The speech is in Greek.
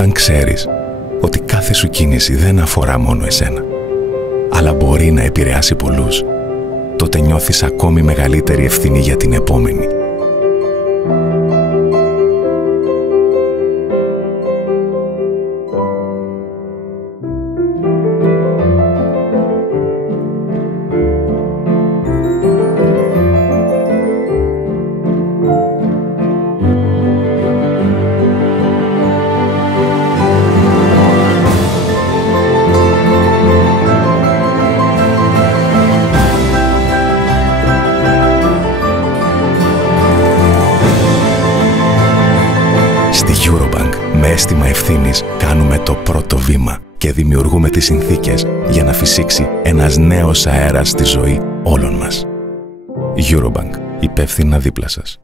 Όταν ξέρεις ότι κάθε σου κίνηση δεν αφορά μόνο εσένα, αλλά μπορεί να επηρεάσει πολλούς, τότε νιώθεις ακόμη μεγαλύτερη ευθύνη για την επόμενη. Στη Eurobank, με αίσθημα ευθύνης, κάνουμε το πρώτο βήμα και δημιουργούμε τις συνθήκες για να φυσήξει ένας νέος αέρας στη ζωή όλων μας. Eurobank, υπεύθυνα δίπλα σας.